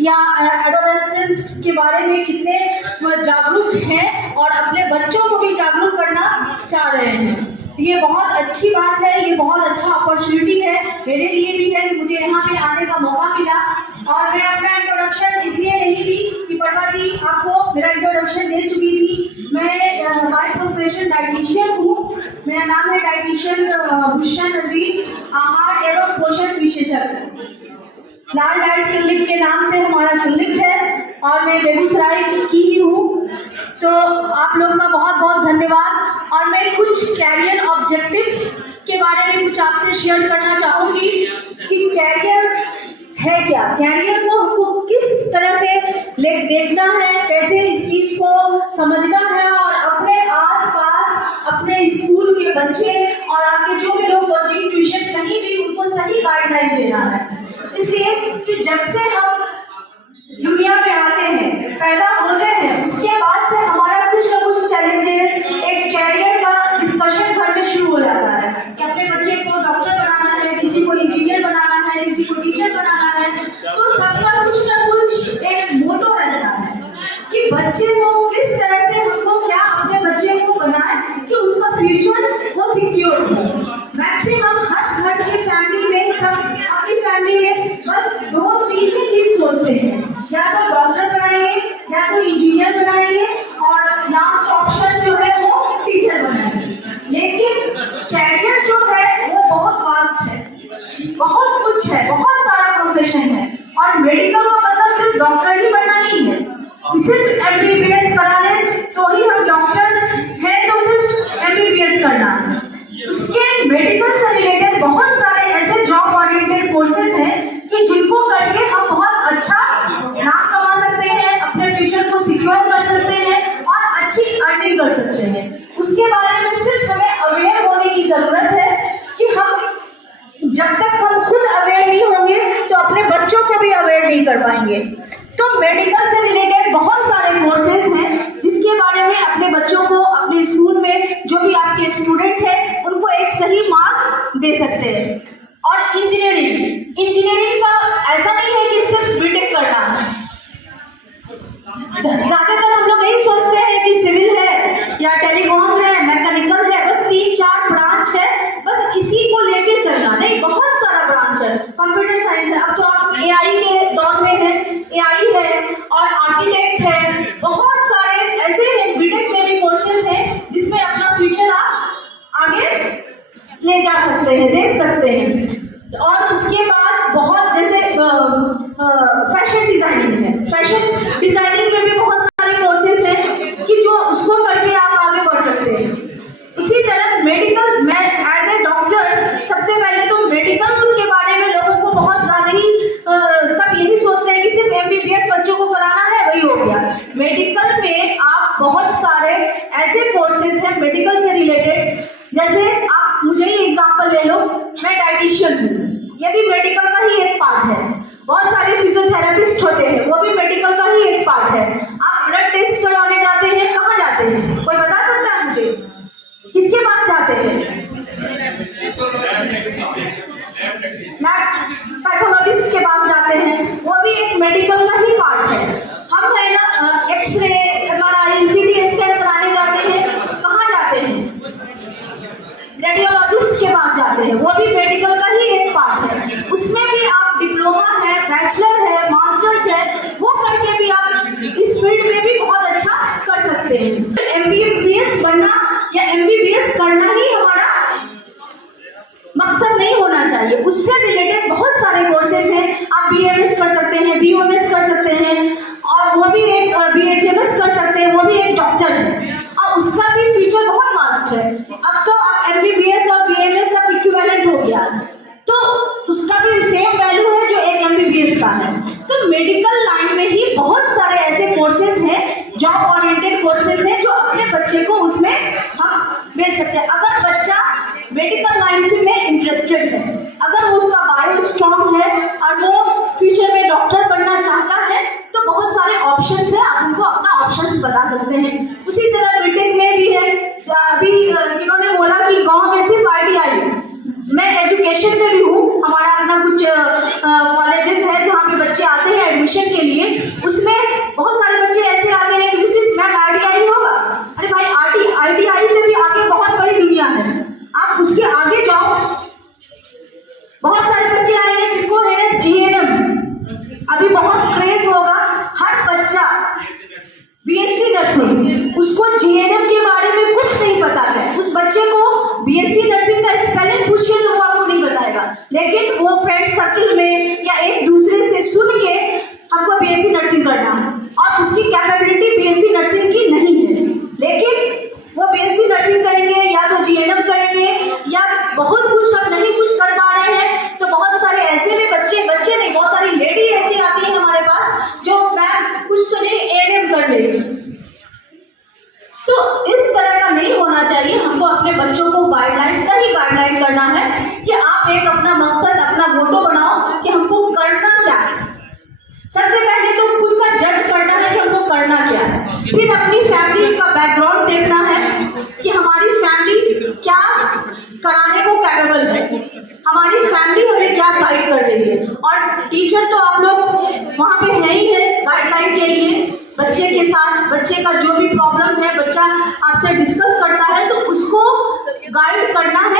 या एडोलेसेंस के बारे में कितने जागरूक हैं और अपने बच्चों को भी जागरूक करना चाह रहे हैं। ये बहुत अच्छी बात है, ये बहुत अच्छा अपॉर्चुनिटी है मेरे लिए भी है, मुझे यहाँ पे आने का मौका मिला। और मैं अपना इंट्रोडक्शन इसलिए नहीं दी कि परमा जी आपको मेरा इंट्रोडक्शन दे चुकी थी। मैं बाय प्रोफेशन डाइटिशियन हूँ। मेरा नाम है डाइटिशियन बुशरा नज़ीर, आहार एवं पोषण विशेषज्ञ। लाल डाइट क्लिनिक के नाम से हमारा क्लिनिक है और मैं बेगूसराय की ही हूँ। तो आप लोगों का बहुत बहुत धन्यवाद। और मैं कुछ कैरियर ऑब्जेक्टिव्स के बारे में कुछ आपसे शेयर करना चाहूँगी कि कैरियर है क्या, कैरियर को हमको किस तरह से देखना है, कैसे इस चीज़ को समझना है और अपने आसपास अपने स्कूल के बच्चे और आपके जो भी लोग कोचिंग ट्यूशन कहीं भी उनको सही गाइडलाइन देना है। इसलिए कि जब से हम दुनिया में आते हैं, पैदा होते हैं, उसके बाद से हमारा कुछ ना कुछ चैलेंजेस, एक कैरियर का डिस्कशन घर में शुरू हो जाता है कि अपने बच्चे को डॉक्टर बनाना है, किसी को इंजीनियर बनाना है, किसी को टीचर बनाना है। तो सबका कुछ ना कुछ एक मोटो रहता है कि बच्चे को किस तरह से हमको क्या अपने बच्चे को बनाए कि उसका फ्यूचर वो सिक्योर हो। मैक्सिमम हर घर की फैमिली में, सब अपनी फैमिली में बस 2-3 ही चीज सोचते हैं, या तो डॉक्टर बनाएंगे या तो इंजीनियर बनाएंगे और लास्ट ऑप्शन जो है वो टीचर बनाएंगे। लेकिन कैरियर जो है वो बहुत वास्ट है, बहुत कुछ है, बहुत सारा प्रोफेशन है। और मेडिकल का मतलब सिर्फ डॉक्टर ही बनना नहीं है कि सिर्फ MBBS करा ले तो ही हम डॉक्टर हैं, तो सिर्फ MBBS करना है। उसके मेडिकल से रिलेटेड बहुत सारे ऐसे जॉब ओरिएंटेड कोर्सेज हैं कि जिनको करके हम बहुत अच्छा नाम कमा सकते हैं, अपने फ्यूचर को सिक्योर कर सकते हैं और अच्छी अर्निंग कर सकते हैं। उसके बारे में सिर्फ हमें अवेयर होने की जरूरत है कि हम जब तक हम खुद अवेयर नहीं होंगे तो अपने बच्चों को भी अवेयर नहीं कर पाएंगे। तो मेडिकल से रिलेटेड बहुत सारे कोर्सेज हैं जिसके बारे में अपने बच्चों को अपने स्कूल में जो भी आपके स्टूडेंट हैं उनको एक सही मार्क दे सकते हैं। और इंजीनियरिंग का ऐसा नहीं है कि सिर्फ बीटेक करना है। ज्यादातर हम लोग यही सोचते हैं कि सिविल है या टेलीकॉम है, मैकेनिकल है, बस 3-4 ब्रांच है, बस इसी को लेके चलना। नहीं, बहुत सारा ब्रांच है, कंप्यूटर साइंस है, अब तो आप AI के दौर में है, AI है और आर्किटेक्ट है, बहुत सारे ऐसे हैं। बीटेक में भी कोर्सेज हैं जिसमें अपना फ्यूचर आप आगे ले जा सकते हैं, देख सकते हैं। और उसके बाद बहुत जैसे फैशन डिजाइनिंग है, फैशन डिजाइनिंग में भी बहुत सारे कोर्सेज हैं कि जो उसको करके आप आगे बढ़ सकते हैं। उसी तरह मेडिकल, मैं एज ए डॉक्टर सबसे पहले तो मेडिकल के बारे में लोगों को बहुत ज़्यादा ही सब यही सोचते हैं कि सिर्फ MBBS बच्चों को कराना है, वही हो गया। मेडिकल में आप बहुत सारे ऐसे कोर्सेज हैं मेडिकल से रिलेटेड, जैसे आप मुझे ही एग्जाम्पल ले लो, मैं डाइटिशियन हूँ, ये भी मेडिकल का ही एक पार्ट है। बहुत सारे फिजियोथेरेपिस्ट होते हैं, वो भी मेडिकल का ही एक पार्ट है। आप ब्लड टेस्ट करवाने जाते हैं, कहाँ जाते हैं, कोई बता सकता है मुझे? किसके पास जाते हैं? पैथोलॉजिस्ट के पास जाते हैं, वो भी एक मेडिकल का ही पार्ट है। हम है ना एक्सरे, MRI, CT स्कैन कराने जाते हैं, कहाँ जाते हैं? रेडियोलॉजिस्ट के पास जाते हैं, वो भी मेडिकल का ही एक पार्ट है। उसमें भी आप डिप्लोमा है, बैचलर है, मास्टर्स है, वो करके भी आप इस फील्ड में भी बहुत अच्छा कर सकते हैं। MBBS बनना या MBBS करना ही हमारा मकसद नहीं होना चाहिए, उससे रिलेटेड बहुत सारे कोर्सेज हैं। आप BMS कर सकते हैं, BOMS कर सकते हैं और वो भी एक BHMS कर सकते हैं, वो भी एक डॉक्टर है और उसका भी फ्यूचर बहुत वास्ट है। अब तो आप MBBS और BMS सब इक्विवेलेंट हो गया, तो उसका भी सेम वैल्यू है जो एक MBBS का है। तो मेडिकल लाइन में ही बहुत सारे ऐसे कोर्सेज हैं, जॉब ओरिएंटेड कोर्सेज हैं, जो अपने बच्चे को उसमें हम भेज सकते हैं। अगर बच्चा मेडिकल लाइन से में इंटरेस्टेड है, अगर उसका बायो स्ट्रॉन्ग है और वो फ्यूचर में डॉक्टर बनना चाहता है, तो बहुत सारे ऑप्शंस हैं, आप उनको अपना ऑप्शंस बता सकते हैं। उसी तरह बीटेक में भी है, अभी इन्होंने बोला कि गांव में सिर्फ ITI, मैं एजुकेशन में भी हूँ, हमारा अपना कुछ कॉलेजेस है जहाँ पे बच्चे आते हैं एडमिशन के लिए। बच्चे को बीएससी नर्सिंग का स्पेलिंग पूछिए तो वो आपको नहीं बताएगा, लेकिन वो फ्रेंड सर्कल में या एक दूसरे से सुन के हमको बीएससी नर्सिंग करना है और उसकी कैपेबिलिटी बीएससी नर्सिंग की नहीं है, लेकिन वो बीएससी नर्सिंग करेंगे या तो जीएनएम करेंगे या बहुत कुछ हम नहीं कुछ कर पा रहे हैं। तो बहुत सारे ऐसे भी बच्चे नहीं, बहुत सारी लेडी ऐसी आती है हमारे पास जो मैम कुछ तो नहीं एएनएम कर रही है। तो इस तरह का नहीं होना चाहिए। हमको अपने बच्चों को गाइडलाइन, सही गाइडलाइन करना है कि आप एक अपना मकसद, अपना मोटो बनाओ कि हमको करना क्या है। सबसे पहले तो खुद का जज करना है कि हमको करना क्या है, फिर अपनी फैमिली का बैकग्राउंड देखना है कि हमारी फैमिली क्या कराने को कैपेबल है, हमारी फैमिली हमें क्या गाइड कर रही है। और टीचर तो आप लोग वहाँ पे है ही है गाइडलाइन के लिए, बच्चे के साथ बच्चे का जो भी प्रॉब्लम है बच्चा आपसे डिस्कस करता है तो उसको गाइड करना है